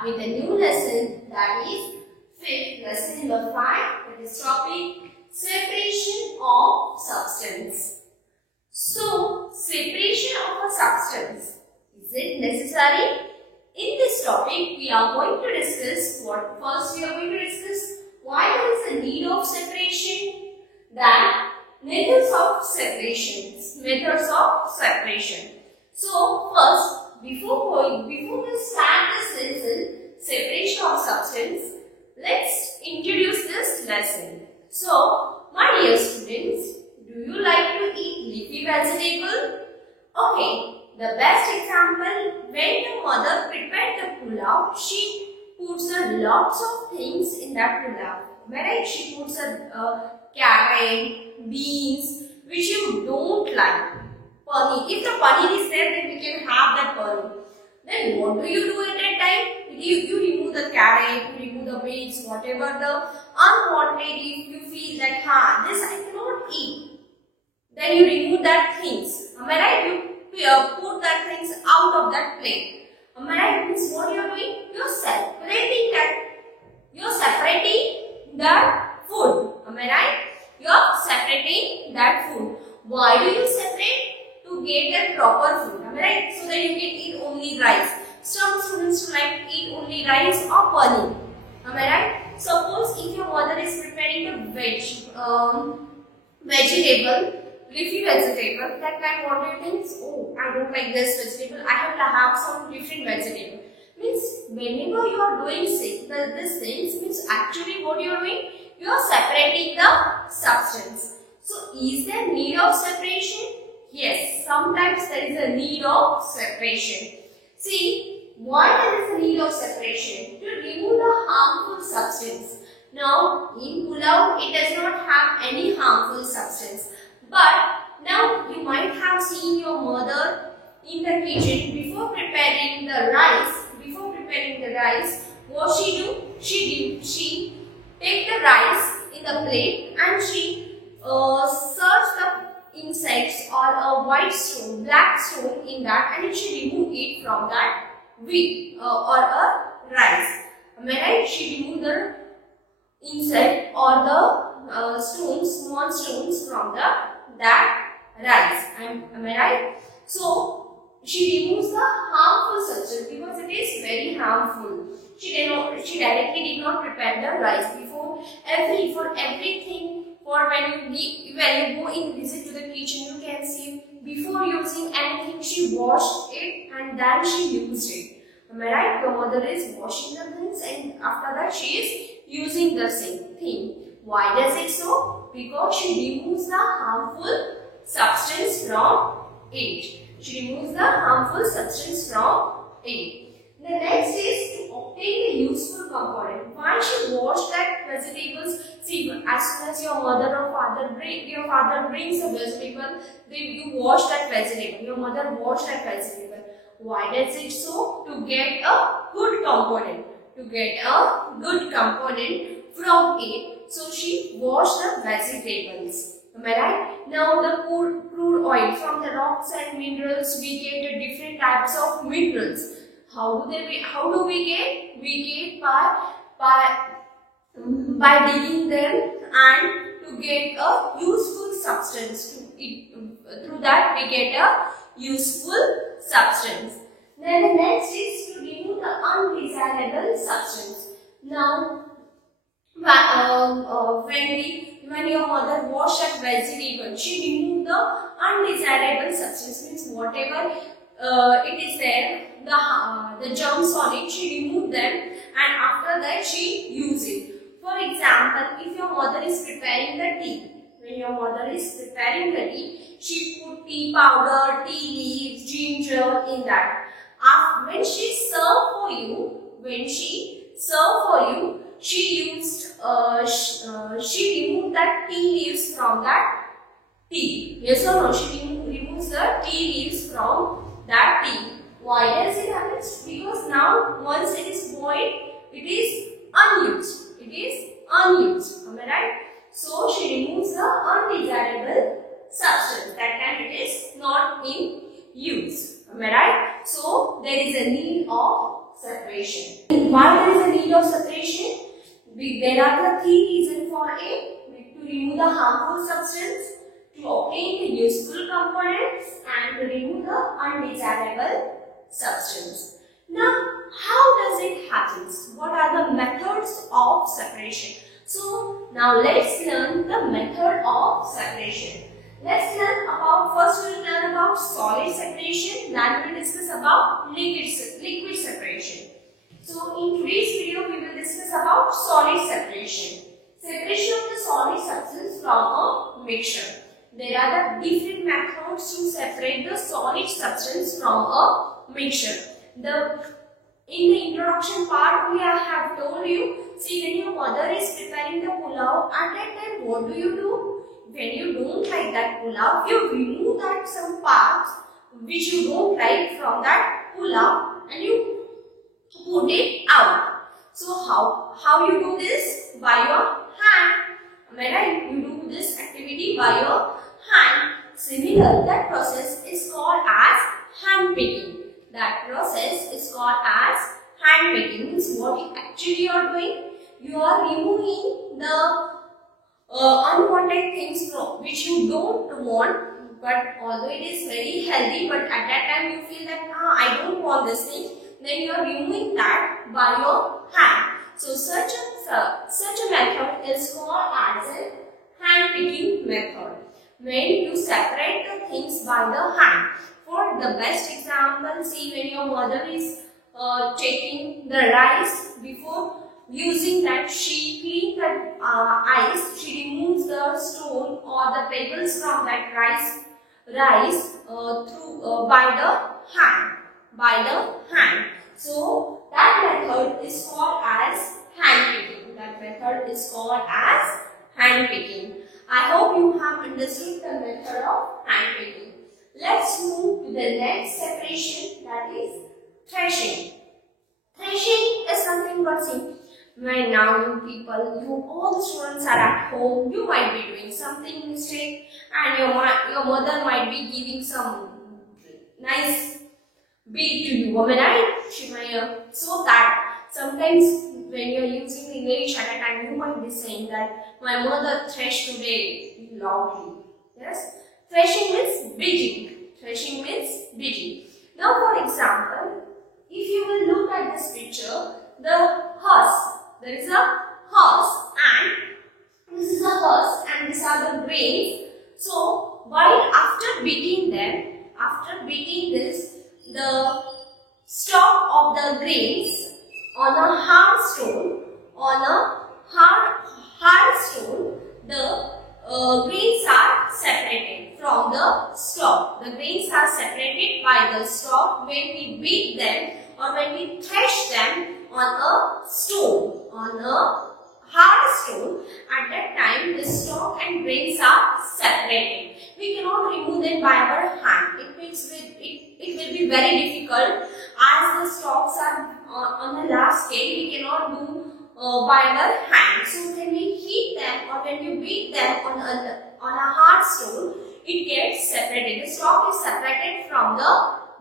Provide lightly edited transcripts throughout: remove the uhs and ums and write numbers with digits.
start with a new lesson, that is 5th lesson number 5, that is topic separation of substance. So, separation of a substance, is it necessary? In this topic, we are going to discuss what first we are going to discuss why there is a need of separation, then methods of separation. So, first, before we start this lesson, separation of substance, let's introduce this lesson. So, my dear students, do you like to eat leafy vegetable? Okay, the best example, when your mother prepared the pulao, she puts a lots of things in that pulao. Right? She puts a carrot, beans, which you don't like. Paneer. If the paneer is there, then we can have that paneer. Then what do you do at that time? You remove the carrot, you remove the beans, whatever the unwanted, if you feel that, this I cannot eat. Then you remove that things. Am I right? You put that things out of that plate. Am I right? Means what you are doing? You are separating that. You are separating that food. Am I right? You are separating that food. Why do you separate? To get that proper food. Am I right? So that you can eat only rice. Some students like to eat only rice or paneer. Am I right? Suppose if your mother is preparing a vegetable, leafy vegetable, that time what do you think? Oh, I don't like this vegetable. I have to have some different vegetable. Means whenever you are doing this things, means actually what you are doing? You are separating the substance. So is there need of separation? Yes, sometimes there is a need of separation. See, why there is a need of separation? To remove the harmful substance. Now, in pulao, it does not have any harmful substance. But now you might have seen your mother in the kitchen before preparing the rice. What she do? She take the rice in the plate and she search the insects or a white stone, black stone in that, and she remove it from that wheat or a rice. Am I right? She remove the insect or the small stones from that rice. Am I right? So she removes the harmful substance because it is very harmful. She directly did not prepare the rice for everything. For when you go in visit to the kitchen, you can see before using anything she washed it and then she used it. Am I right? Your mother is washing the things and after that she is using the same thing. Why does it so? Because she removes the harmful substance from it. She removes the harmful substance from it. The next is to obtain a useful component. Why she wash that vegetables? See, as soon as your mother or father brings a vegetable, you wash that vegetable. Your mother wash that vegetable. Why does it so? To get a good component. From it. So she washed the vegetables. Am I right? Now the crude oil, from the rocks and minerals we get different types of minerals. How do we get? We get by digging them and to get a useful substance. Through that we get a useful substance. Then the next is to remove the undesirable substance. Now, when your mother washed that vegetable, she removed the undesirable substance. Means whatever it is there, the germs on it, she removed them and after that she used it. For example, if your mother is preparing the tea, she put tea powder, tea leaves, ginger in that. When she served for you, she removed that tea leaves from that tea. Yes or no? She removes the tea leaves from that tea. Why does it happen? Because now once it is boiled, it is unused. Am I right? So she removes the undesirable substance. That time it is not in use. Am I right? So there is a need of separation. There are the three reasons for it: to remove the harmful substance, to obtain the useful components, and to remove the undesirable substance. Now, how does it happen? What are the methods of separation? So, now let's learn the method of separation. Let's learn about, first we will learn about solid separation, then we will discuss about liquid separation. So, in today's video, we will discuss about solid separation. Separation of the solid substance from a mixture. There are the different methods to separate the solid substance from a mixture. In the introduction part, we have told you, see, when your mother is preparing the pulao, at that time what do? When you don't like that pulao, you remove that some parts which you don't like from that pulao and you put it out. So how you do this? By your hand. Am I right? You do this activity by your hand. Similar, that process is called as hand picking. That process is called as hand picking. Means what actually you are doing? You are removing the unwanted things from which you don't want, but although it is very healthy, but at that time you feel that I don't want this thing, then you are removing that by your hand. So such a method is called as a hand picking method, when you separate the things by the hand. For the best example, see, when your mother is taking the rice, before using that, she cleans the ice, she removes the stone or the pebbles from that rice by the hand. So that method is called as hand picking. I hope you have understood the method of hand picking. Let's move to the next separation, that is threshing. Threshing is something but see, when now all the students are at home, you might be doing something mistake and your mother might be giving some nice beat to you. She might, so that sometimes when you are using English at a time, you might be saying that my mother threshed today loudly. Yes? Threshing means beating. Now, for example, if you will look at this picture, there is a horse and this is a horse and these are the grains. So, while after beating this, the stalk of the grains on a hard stone, the grains are separated from the stalk. The grains are separated by the stalk when we beat them or when we thresh them on a hard stone. At that time, the stalk and grains are separated. We cannot remove them by our hand. It will be very difficult, as the stalks are on a large scale. We cannot do by our hand. So when we heat them or when you beat them on a hard stone, it gets separated. The stalk is separated from the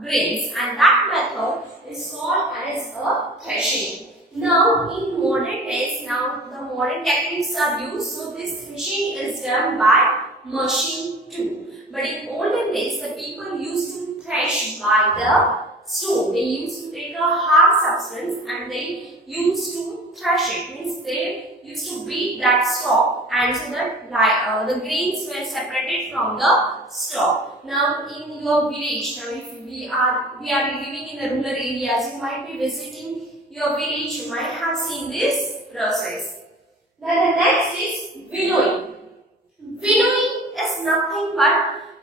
grains, and that method is called as a threshing. Now in modern days, the modern techniques are used, so this threshing is done by machine too. But in olden days, the people used to thresh by the stone. They used to take a hard substance and they used to thresh it. Means they used to beat that stalk, and so that the grains were separated from the stalk. Now in your village, now if we are living in the rural areas, you might be visiting your village, you might have seen this process. Then the next is winnowing. Winnowing is nothing but,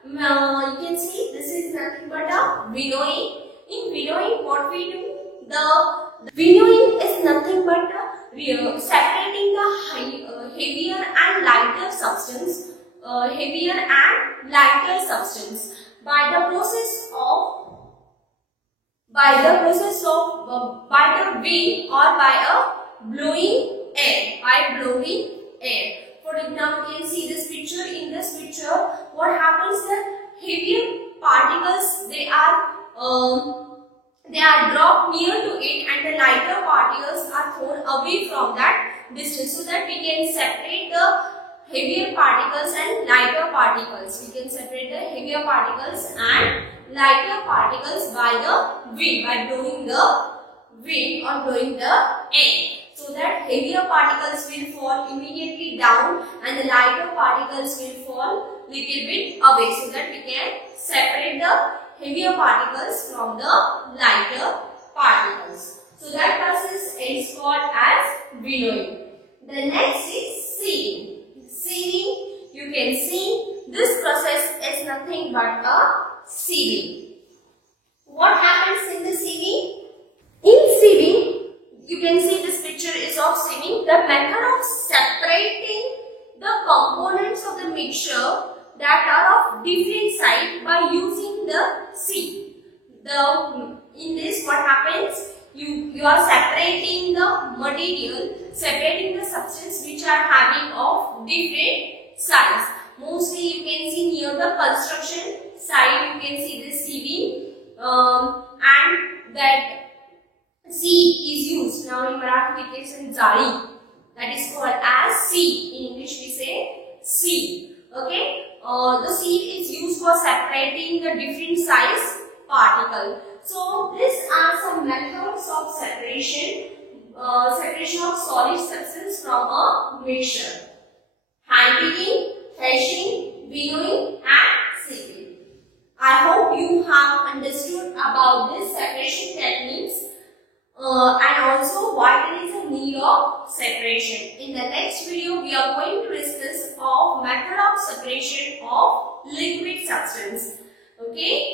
you can see this is nothing but a winnowing. In winnowing, what we do? The winnowing is nothing but separating the heavier and lighter substance. By the process by the wind or by a blowing air. For example, you can see this picture. In this picture, what happens? The heavier particles, they are dropped near to it, and the lighter particles are thrown away from that distance so that we can separate the heavier particles and lighter particles. We can separate the heavier particles and lighter particles by the wind, by blowing the wind or blowing the air. So that heavier particles will fall immediately down and the lighter particles will fall little bit away, so that we can separate the heavier particles from the lighter particles. So that process is called as winnowing. The next is sieving. Sieving, you can see this process is nothing but a sieving. What happens in the sieving? In sieving, you can see this picture is of sieving. The method of separating the components of the mixture that are of different size by using the sieve. In this, what happens? You are separating the material, separating the substance which are having of different size. Mostly you can see near the construction side, you can see this sieving, and that sieve is used. Now in Marathi it is zari, that is called as sieve. In English we say sieve. Okay, the sieve is used for separating the different size particle. So these are some methods of separation of solid substance from a mixture: hand picking, threshing, winnowing, and sieving. I hope you have understood about these separation techniques and also why there is a need of separation. In the next video, we are going to discuss of method of separation of liquid substance. Okay.